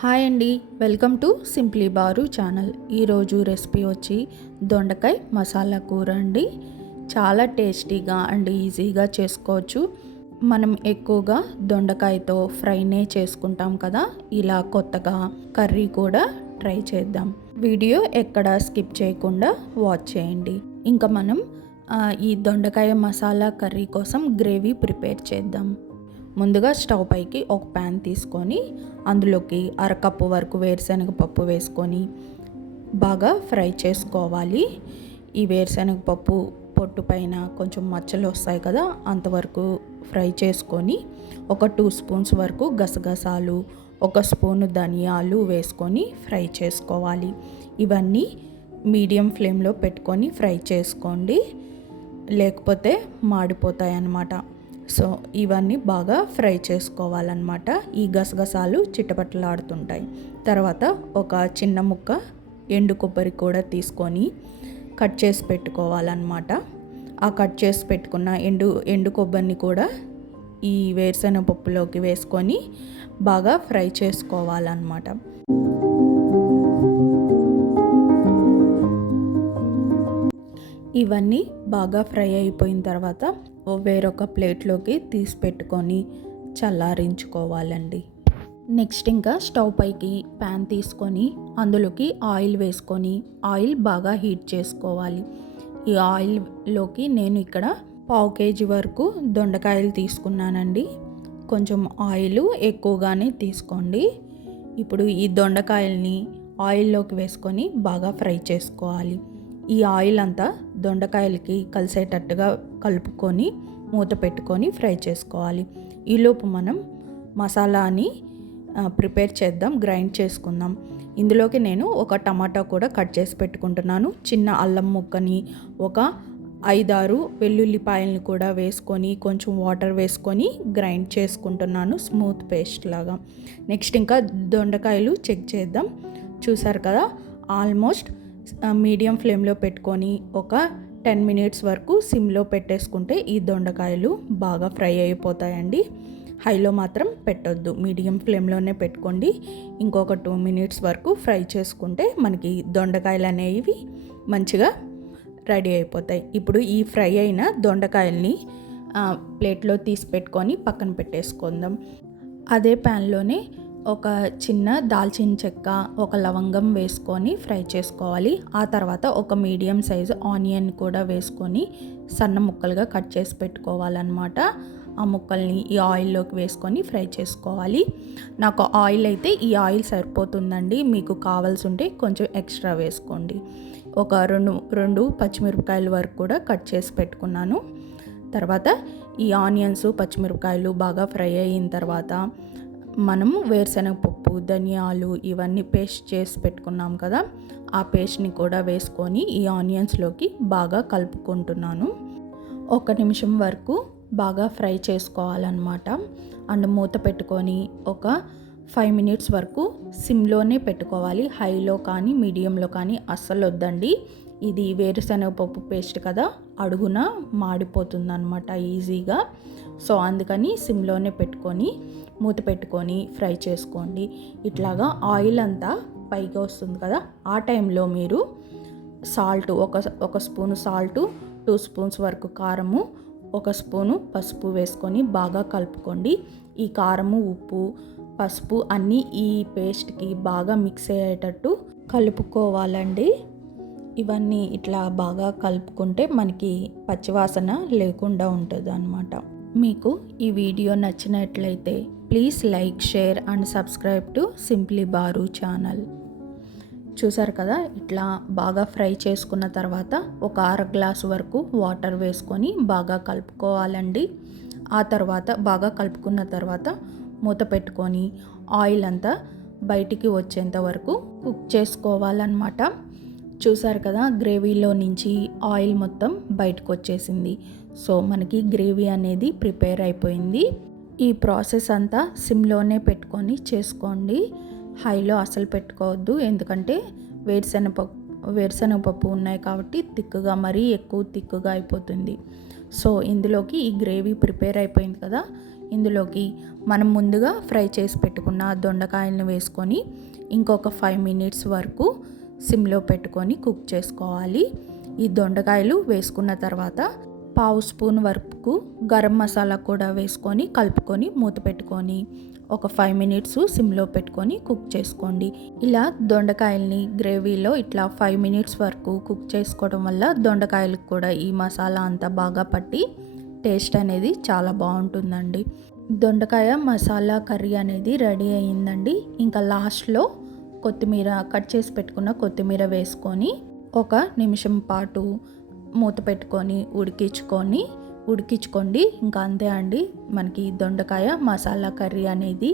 Hi అండి, welcome to simply Baru channel. ఈరోజు recipe వచ్చి దొండకాయ మసాలా కూర అండి. చాలా టేస్టీగా అండ్ ఈజీగా చేసుకోవచ్చు. మనం ఎక్కువగా దొండకాయతో ఫ్రైనే చేసుకుంటాం కదా, ఇలా కొత్తగా కర్రీ కూడా ట్రై చేద్దాం. వీడియో ఎక్కడ స్కిప్ చేయకుండా వాచ్ చేయండి. ఇంకా మనం ఈ దొండకాయ మసాలా కర్రీ కోసం గ్రేవీ ప్రిపేర్ చేద్దాం. ముందుగా స్టవ్ పైకి ఒక ప్యాన్ తీసుకొని అందులోకి అరకప్పు వరకు వేరుశనగపప్పు వేసుకొని బాగా ఫ్రై చేసుకోవాలి. ఈ వేరుశనగపప్పు పొట్టు పైన కొంచెం మచ్చలు వస్తాయి కదా, అంతవరకు ఫ్రై చేసుకొని ఒక 2 స్పూన్స్ వరకు గసగసాలు, 1 స్పూను ధనియాలు వేసుకొని ఫ్రై చేసుకోవాలి. ఇవన్నీ మీడియం ఫ్లేమ్లో పెట్టుకొని ఫ్రై చేసుకోండి, లేకపోతే మాడిపోతాయి అన్నమాట. సో ఇవన్నీ బాగా ఫ్రై చేసుకోవాలన్నమాట. ఈ గసగసాలు చిటపటలాడుతుంటాయి. తర్వాత ఒక చిన్న ముక్క ఎండు కొబ్బరి కూడా తీసుకొని కట్ చేసి పెట్టుకోవాలన్నమాట. ఆ కట్ చేసి పెట్టుకున్న ఎండు కొబ్బరిని కూడా ఈ వేరుశనగ పప్పులోకి వేసుకొని బాగా ఫ్రై చేసుకోవాలన్నమాట. ఇవన్నీ బాగా ఫ్రై అయిపోయిన తర్వాత వేరొక ప్లేట్లోకి తీసి పెట్టుకొని చల్లారించుకోవాలండి. నెక్స్ట్ ఇంకా స్టవ్ పైకి ప్యాన్ తీసుకొని అందులోకి ఆయిల్ వేసుకొని ఆయిల్ బాగా హీట్ చేసుకోవాలి. ఈ ఆయిల్లోకి నేను ఇక్కడ 1/2 kg వరకు దొండకాయలు తీసుకున్నానండి. కొంచెం ఆయిల్ ఎక్కువగానే తీసుకోండి. ఇప్పుడు ఈ దొండకాయల్ని ఆయిల్లోకి వేసుకొని బాగా ఫ్రై చేసుకోవాలి. ఈ ఆయిల్ అంతా దొండకాయలకి కలిసేటట్టుగా కలుపుకొని మూత పెట్టుకొని ఫ్రై చేసుకోవాలి. ఈలోపు మనం మసాలాని ప్రిపేర్ చేద్దాం, గ్రైండ్ చేసుకుందాం. ఇందులోకి నేను ఒక టమాటా కూడా కట్ చేసి పెట్టుకుంటున్నాను. చిన్న అల్లం ముక్కని, ఒక 5-6 వెల్లుల్లిపాయలని కూడా వేసుకొని కొంచెం వాటర్ వేసుకొని గ్రైండ్ చేసుకుంటున్నాను, స్మూత్ పేస్ట్ లాగా. నెక్స్ట్ ఇంకా దొండకాయలు చెక్ చేద్దాం. చూసారు కదా, ఆల్మోస్ట్ మీడియం ఫ్లేమ్లో పెట్టుకొని ఒక 10 minutes వరకు సిమ్లో పెట్టేసుకుంటే ఈ దొండకాయలు బాగా ఫ్రై అయిపోతాయండి. హైలో మాత్రం పెట్టొద్దు, మీడియం ఫ్లేమ్లోనే పెట్టుకోండి. ఇంకొక 2 minutes వరకు ఫ్రై చేసుకుంటే మనకి దొండకాయలు అనేవి మంచిగా రెడీ అయిపోతాయి. ఇప్పుడు ఈ ఫ్రై అయిన దొండకాయల్ని ప్లేట్లో తీసి పెట్టుకొని పక్కన పెట్టేసుకుందాం. అదే ప్యాన్లోనే ఒక చిన్న దాల్చిన చెక్క, ఒక లవంగం వేసుకొని ఫ్రై చేసుకోవాలి. ఆ తర్వాత ఒక మీడియం సైజు ఆనియన్ కూడా వేసుకొని సన్న ముక్కలుగా కట్ చేసి పెట్టుకోవాలన్నమాట. ఆ ముక్కల్ని ఈ ఆయిల్లోకి వేసుకొని ఫ్రై చేసుకోవాలి. నాకు ఆయిల్ అయితే ఈ ఆయిల్ సరిపోతుందండి, మీకు కావాల్సి ఉంటే కొంచెం ఎక్స్ట్రా వేసుకోండి. ఒక రెండు పచ్చిమిరపకాయల వరకు కూడా కట్ చేసి పెట్టుకున్నాను. తర్వాత ఈ ఆనియన్స్, పచ్చిమిరపకాయలు బాగా ఫ్రై అయిన తర్వాత మనము వేరుశనగపప్పు, ధనియాలు ఇవన్నీ పేస్ట్ చేసి పెట్టుకున్నాం కదా, ఆ పేస్ట్ని కూడా వేసుకొని ఈ ఆనియన్స్లోకి బాగా కలుపుకుంటున్నాను. 1 నిమిషం వరకు బాగా ఫ్రై చేసుకోవాలన్నమాట. అండ్ మూత పెట్టుకొని ఒక 5 minutes వరకు సిమ్లోనే పెట్టుకోవాలి. హైలో కానీ మీడియంలో కానీ అస్సలు వద్దండి. ఇది వేరుశనగపప్పు పేస్ట్ కదా, అడుగున మాడిపోతుంది అన్నమాట ఈజీగా. సో అందుకని సిమ్లోనే పెట్టుకొని మూత పెట్టుకొని ఫ్రై చేసుకోండి. ఇట్లాగా ఆయిల్ అంతా పైకి వస్తుంది కదా, ఆ టైంలో మీరు సాల్ట్, ఒక స్పూను సాల్టు, 2 స్పూన్స్ వరకు కారము, 1 స్పూను పసుపు వేసుకొని బాగా కలుపుకోండి. ఈ కారము, ఉప్పు, పసుపు అన్నీ ఈ పేస్ట్కి బాగా మిక్స్ అయ్యేటట్టు కలుపుకోవాలండి. ఇవన్నీ ఇట్లా బాగా కలుపుకుంటే మనకి పచ్చివాసన లేకుండా ఉంటుంది అన్నమాట. మీకు ఈ వీడియో నచ్చినట్లయితే please like, share and subscribe to simply Baru channel. చూసారు కదా, ఇట్లా బాగా ఫ్రై చేసుకున్న తర్వాత ఒక 1/2 గ్లాసు వరకు వాటర్ వేసుకొని బాగా కలుపుకోవాలండి. ఆ తర్వాత బాగా కలుపుకున్న తర్వాత మూత పెట్టుకొని ఆయిల్ అంతా బయటికి వచ్చేంత వరకు కుక్ చేసుకోవాలన్నమాట. చూసారు కదా, గ్రేవీలో నుంచి ఆయిల్ మొత్తం బయటకు వచ్చేసింది. సో మనకి గ్రేవీ అనేది ప్రిపేర్ అయిపోయింది. ఈ ప్రాసెస్ అంతా సిమ్లోనే పెట్టుకొని చేసుకోండి, హైలో అసలు పెట్టుకోవద్దు. ఎందుకంటే వేరుశనగపప్పు ఉన్నాయి కాబట్టి తిక్కుగా, మరీ ఎక్కువ తిక్కుగా అయిపోతుంది. సో ఇందులోకి ఈ గ్రేవీ ప్రిపేర్ అయిపోయింది కదా, ఇందులోకి మనం ముందుగా ఫ్రై చేసి పెట్టుకున్న దొండకాయలను వేసుకొని ఇంకొక 5 మినిట్స్ వరకు సిమ్లో పెట్టుకొని కుక్ చేసుకోవాలి. ఈ దొండకాయలు వేసుకున్న తర్వాత 1/2 స్పూన్ వరకు గరం మసాలా కూడా వేసుకొని కలుపుకొని మూత పెట్టుకొని ఒక 5 మినిట్స్ సిమ్లో పెట్టుకొని కుక్ చేసుకోండి. ఇలా దొండకాయల్ని గ్రేవీలో ఇట్లా 5 మినిట్స్ వరకు కుక్ చేసుకోవడం వల్ల దొండకాయలకు కూడా ఈ మసాలా అంతా బాగా పట్టి టేస్ట్ అనేది చాలా బాగుంటుందండి. దొండకాయ మసాలా కర్రీ అనేది రెడీ అయ్యిందండి. ఇంకా లాస్ట్లో కొత్తిమీర కట్ చేసి పెట్టుకున్న కొత్తిమీర వేసుకొని ఒక నిమిషం పాటు మూత పెట్టుకొని ఉడికించుకోండి. ఇంకా అంతే అండి, మనకి దొండకాయ మసాలా కర్రీ అనేది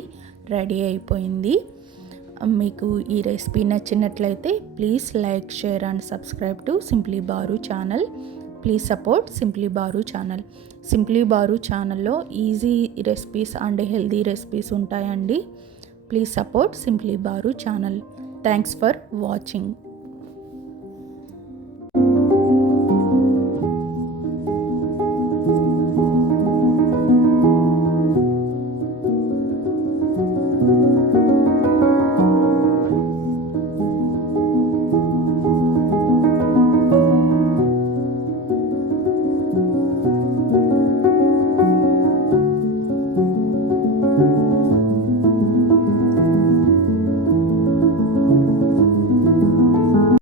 రెడీ అయిపోయింది. మీకు ఈ రెసిపీ నచ్చినట్లయితే please like, share and subscribe to simply Baru channel. Please support simply Baru channel. Simply Baru ఛానల్లో easy recipes and healthy recipes ఉంటాయండి. Please support simply Baru channel. Thanks for watching.